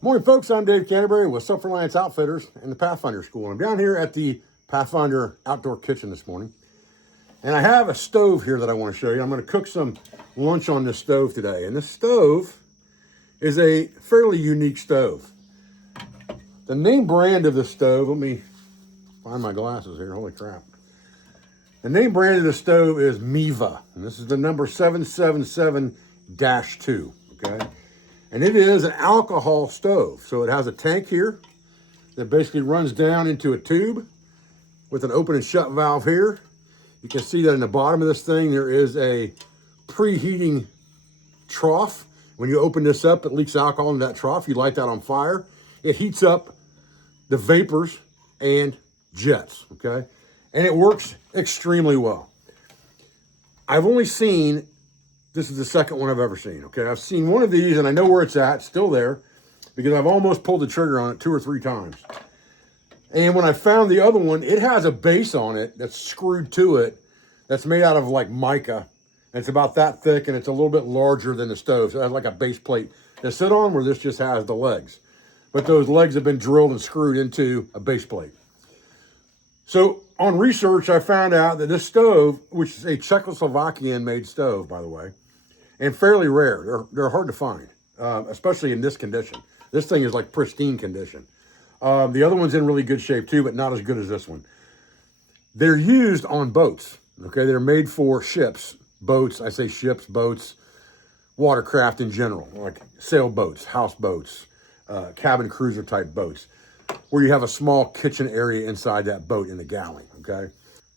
Morning, folks. I'm Dave Canterbury with Self-Reliance Outfitters and the Pathfinder School. I'm down here at the Pathfinder Outdoor Kitchen this morning. And I have a stove here that I want to show you. I'm going to cook some lunch on this stove today. And this stove is a fairly unique stove. The name brand of the stove, let me find my glasses here. Holy crap. The name brand of the stove is Meva. And this is the number 777-2, okay? And it is an alcohol stove. So it has a tank here that basically runs down into a tube with an open and shut valve here. You can see that in the bottom of this thing, there is a preheating trough. When you open this up, it leaks alcohol into that trough. You light that on fire. It heats up the vapors and jets, okay? And it works extremely well. I've only seen, this is the second one I've ever seen, okay? I've seen one of these and I know where it's at, still there, because I've almost pulled the trigger on it 2 or 3 times. And when I found the other one, it has a base on it that's screwed to it that's made out of like mica. And it's about that thick and it's a little bit larger than the stove. So it has like a base plate to sit on where this just has the legs. But those legs have been drilled and screwed into a base plate. So on research, I found out that this stove, which is a Czechoslovakian-made stove, by the way, and fairly rare. They're hard to find, especially in this condition. This thing is like pristine condition. The other one's in really good shape too, but not as good as this one. They're used on boats, okay? They're made for ships, boats, I say ships, boats, watercraft in general, like sailboats, houseboats, cabin cruiser type boats, where you have a small kitchen area inside that boat in the galley, okay?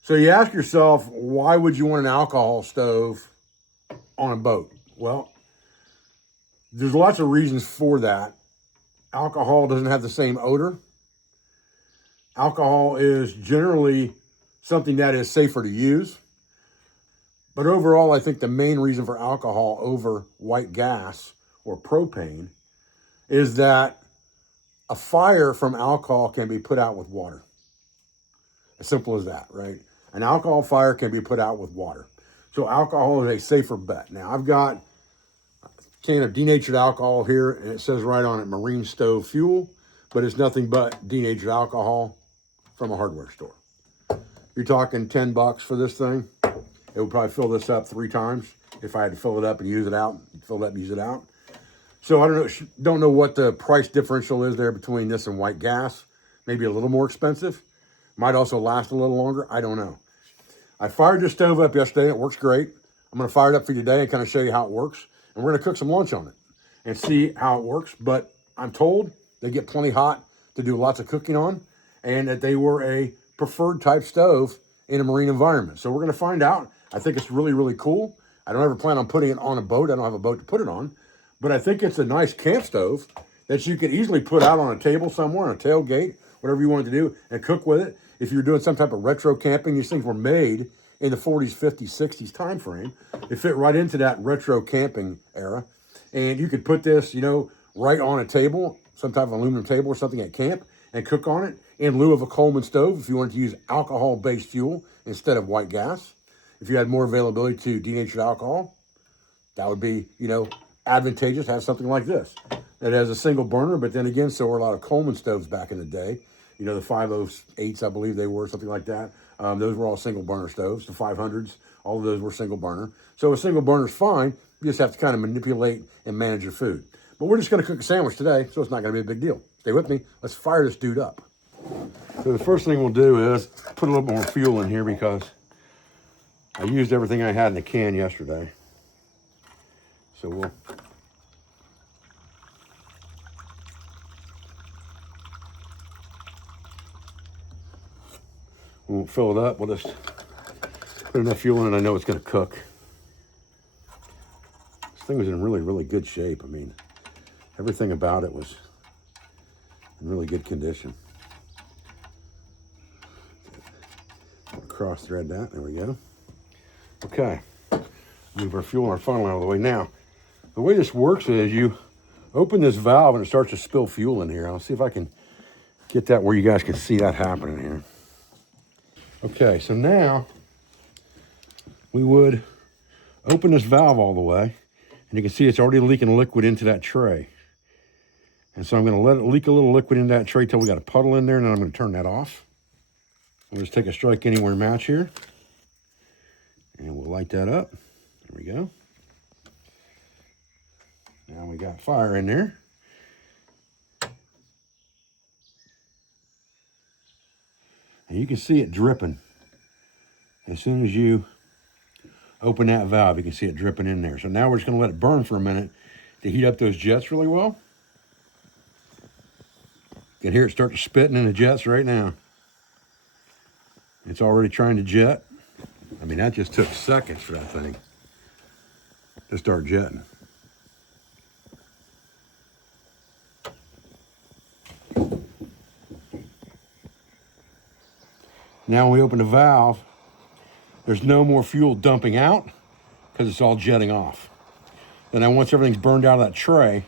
So you ask yourself, why would you want an alcohol stove on a boat? Well, there's lots of reasons for that. Alcohol doesn't have the same odor. Alcohol is generally something that is safer to use. But overall, I think the main reason for alcohol over white gas or propane is that a fire from alcohol can be put out with water. As simple as that, right? An alcohol fire can be put out with water. So alcohol is a safer bet. Now, I've got a can of denatured alcohol here, and it says right on it, marine stove fuel, but it's nothing but denatured alcohol from a hardware store. You're talking $10 for this thing. It would probably fill this up 3 times if I had to fill it up and use it out, fill it up and use it out. So I don't know what the price differential is there between this and white gas. Maybe a little more expensive. Might also last a little longer. I don't know. I fired this stove up yesterday. It works great. I'm going to fire it up for you today and kind of show you how it works. And we're going to cook some lunch on it and see how it works. But I'm told they get plenty hot to do lots of cooking on, and that they were a preferred type stove in a marine environment. So we're going to find out. I think it's really, really cool. I don't ever plan on putting it on a boat. I don't have a boat to put it on. But I think it's a nice camp stove that you could easily put out on a table somewhere, on a tailgate, whatever you wanted to do, and cook with it. If you're doing some type of retro camping, these things were made in the 40s, 50s, 60s time frame. They fit right into that retro camping era. And you could put this, right on a table, some type of aluminum table or something at camp, and cook on it in lieu of a Coleman stove if you wanted to use alcohol-based fuel instead of white gas. If you had more availability to denatured alcohol, that would be, advantageous to have something like this. It has a single burner, but then again, so were a lot of Coleman stoves back in the day. The 508s, I believe they were, something like that. Those were all single burner stoves. The 500s, all of those were single burner. So a single burner is fine. You just have to kind of manipulate and manage your food. But we're just going to cook a sandwich today, so it's not going to be a big deal. Stay with me. Let's fire this dude up. So the first thing we'll do is put a little more fuel in here because I used everything I had in the can yesterday. So we won't fill it up. We'll just put enough fuel in it I know it's going to cook. This thing was in really, really good shape. I mean, everything about it was in really good condition. Cross thread that. There we go. Okay. Move our fuel and our funnel out of the way. Now, the way this works is you open this valve and it starts to spill fuel in here. I'll see if I can get that where you guys can see that happening here. Okay, so now we would open this valve all the way, and you can see it's already leaking liquid into that tray. And so I'm going to let it leak a little liquid in that tray till we got a puddle in there, and then I'm going to turn that off. We'll just take a strike anywhere match here. And we'll light that up. There we go. Now we got fire in there. And you can see it dripping. As soon as you open that valve, you can see it dripping in there. So now we're just going to let it burn for a minute to heat up those jets really well. You can hear it start to spitting in the jets right now. It's already trying to jet. I mean, that just took seconds for that thing to start jetting. Now when we open the valve, there's no more fuel dumping out because it's all jetting off. Then once everything's burned out of that tray,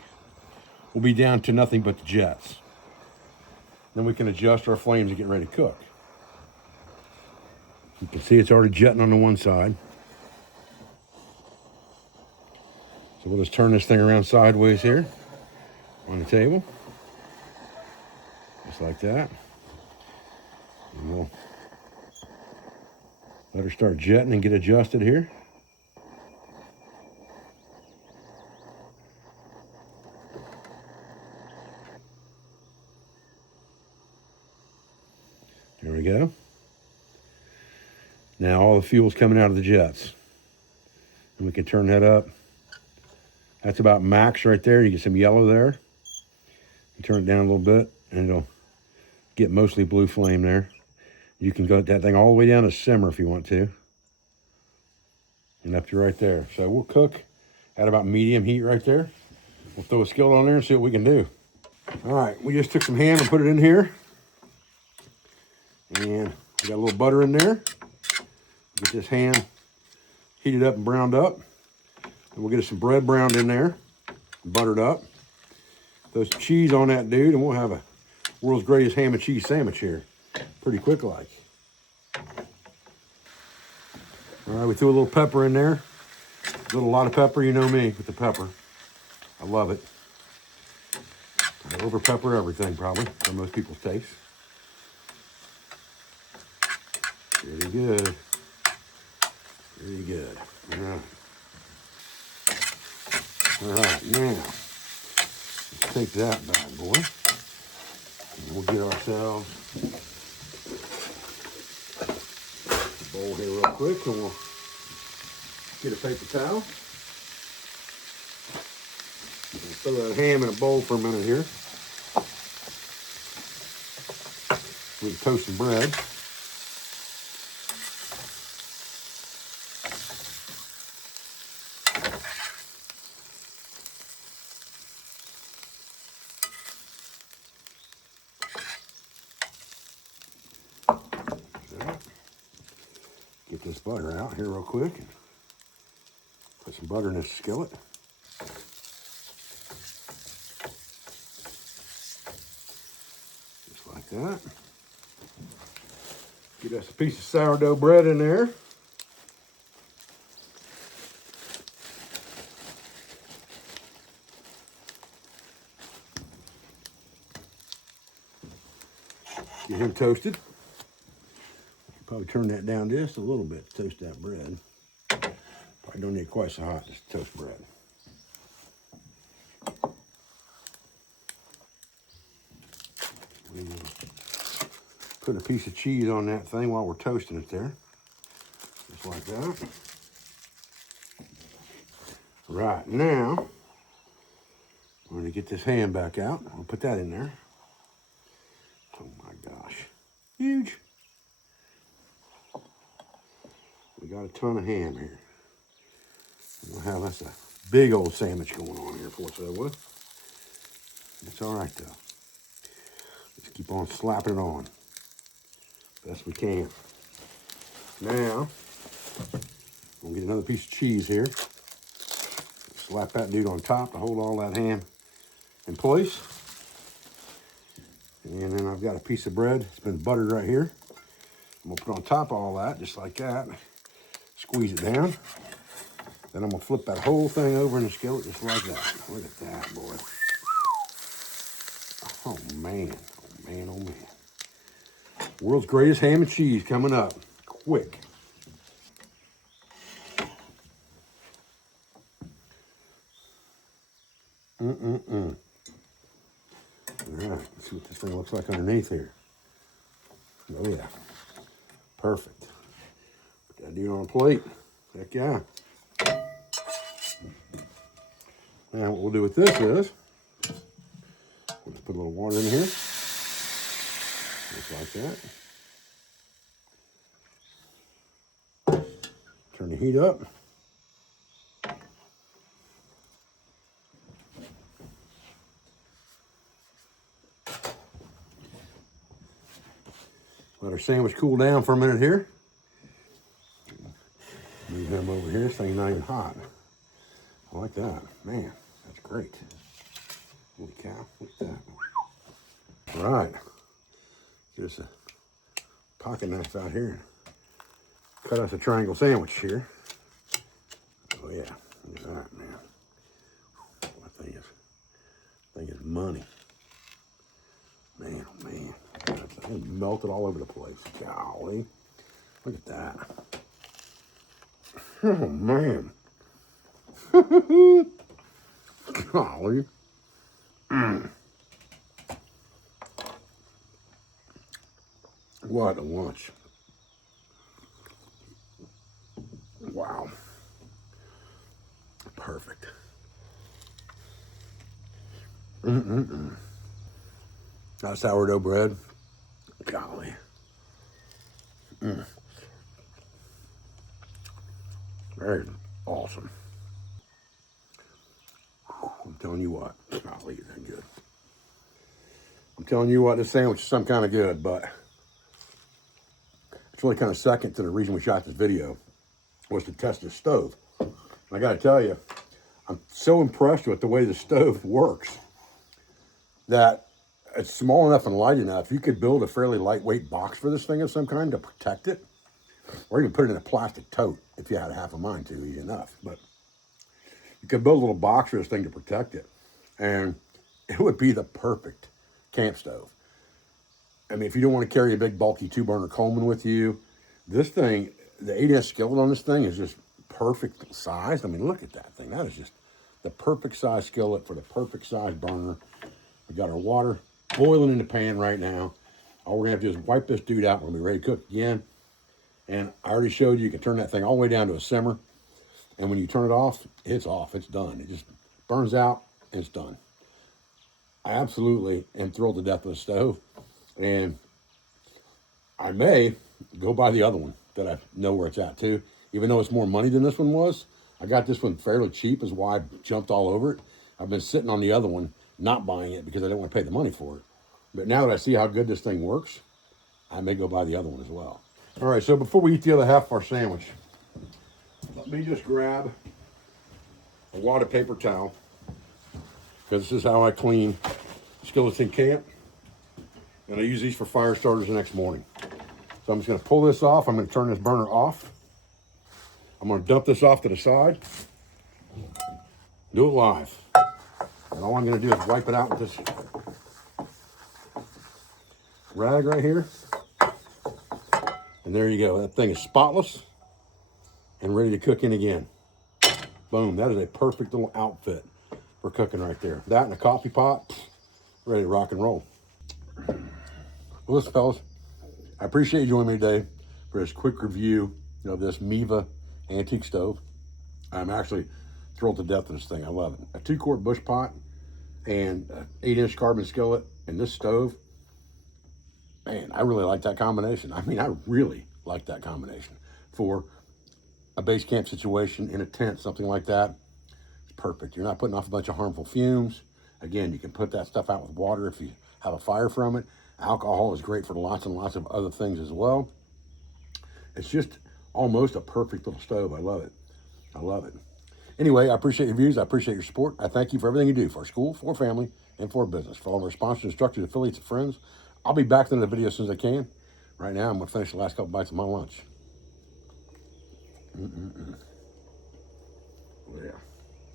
we'll be down to nothing but the jets. Then we can adjust our flames and get ready to cook. You can see it's already jetting on the one side. So we'll just turn this thing around sideways here on the table. Just like that. And we'll let her start jetting and get adjusted here. There we go. Now all the fuel's coming out of the jets. And we can turn that up. That's about max right there. You get some yellow there. You turn it down a little bit and it'll get mostly blue flame there. You can go that thing all the way down to simmer if you want to. And up to right there. So we'll cook at about medium heat right there. We'll throw a skillet on there and see what we can do. All right, we just took some ham and put it in here. And we got a little butter in there. Get this ham heated up and browned up. And we'll get us some bread browned in there, buttered up. Throw some cheese on that dude, and we'll have a world's greatest ham and cheese sandwich here. Pretty quick like. All right, we threw a little pepper in there. A lot of pepper, you know me with the pepper. I love it. I over pepper everything probably, for most people's taste. Very good. Very good. All right, now, let's take that bad boy. And we'll get ourselves a bowl here real quick, and we'll get a paper towel. And throw that ham in a bowl for a minute here. We can toast some bread. Get this butter out here real quick and put some butter in this skillet. Just like that. Get us a piece of sourdough bread in there. Get him toasted. Probably turn that down just a little bit to toast that bread. Probably don't need quite so hot just to toast bread. We will put a piece of cheese on that thing while we're toasting it there. Just like that. Right, now, we're going to get this ham back out. I'll put that in there. Oh my gosh. Huge. We got a ton of ham here. We'll have us a big old sandwich going on here for us, so what? It's all right though. Let's keep on slapping it on best we can. Now, we'll get another piece of cheese here. Slap that dude on top to hold all that ham in place. And then I've got a piece of bread. It's been buttered right here. I'm gonna put on top of all that, just like that. Squeeze it down. Then I'm gonna flip that whole thing over in the skillet just like that. Look at that, boy. Oh man, oh man, oh man. World's greatest ham and cheese coming up, quick. All right, let's see what this thing looks like underneath here. Oh yeah, perfect. Put that dude on a plate. Heck yeah. Now what we'll do with this is, we'll just put a little water in here, just like that. Turn the heat up. Let our sandwich cool down for a minute here. Move him over here, this thing's not even hot. I like that, man, that's great. Holy cow, look at that. All right, just a pocket knife out here. Cut us a triangle sandwich here. Oh yeah, look at that, man. That thing is money. Man, oh man, it melted all over the place. Golly, look at that. Oh man. Golly. What a lunch. Wow. Perfect. That sourdough bread. Golly. Very awesome. I'm telling you what. Golly, that good. I'm telling you what, this sandwich is some kind of good, but it's really kind of second to the reason we shot this video was to test this stove. And I got to tell you, I'm so impressed with the way the stove works that it's small enough and light enough. You could build a fairly lightweight box for this thing of some kind to protect it, or even put it in a plastic tote if you had a half a mind to, easy enough. But you could build a little box for this thing to protect it, and it would be the perfect camp stove. I mean, if you don't want to carry a big bulky 2-burner Coleman with you, this thing, the 8-inch skillet on this thing is just perfect size. I mean, look at that thing. That is just the perfect size skillet for the perfect size burner. We got our water boiling in the pan right now. All we're gonna have to do is wipe this dude out. We're gonna be ready to cook again. And I already showed you can turn that thing all the way down to a simmer. And when you turn it off, it's off, it's done. It just burns out and it's done. I absolutely am thrilled to death with the stove. And I may go buy the other one that I know where it's at too. Even though it's more money than this one was, I got this one fairly cheap is why I jumped all over it. I've been sitting on the other one, not buying it because I didn't want to pay the money for it. But now that I see how good this thing works, I may go buy the other one as well. All right, so before we eat the other half of our sandwich, let me just grab a wadded paper towel, because this is how I clean skillets in camp. And I use these for fire starters the next morning. So I'm just gonna pull this off. I'm gonna turn this burner off. I'm gonna dump this off to the side. Do it live. And all I'm gonna do is wipe it out with this rag right here. And there you go. That thing is spotless and ready to cook in again. Boom, that is a perfect little outfit for cooking right there. That and a coffee pot, ready to rock and roll. Well, listen, fellas, I appreciate you joining me today for this quick review of this Meva antique stove. I'm actually thrilled to death with this thing. I love it. A 2-quart bush pot and an 8-inch carbon skillet and this stove. Man, I really like that combination. I mean, I really like that combination for a base camp situation in a tent, something like that. It's perfect. You're not putting off a bunch of harmful fumes. Again, you can put that stuff out with water if you have a fire from it. Alcohol is great for lots and lots of other things as well. It's just almost a perfect little stove. I love it. I love it. Anyway, I appreciate your views. I appreciate your support. I thank you for everything you do for our school, for our family, and for our business. For all of our sponsors, instructors, affiliates, and friends. I'll be back in the video as soon as I can. Right now, I'm going to finish the last couple bites of my lunch. Oh, yeah.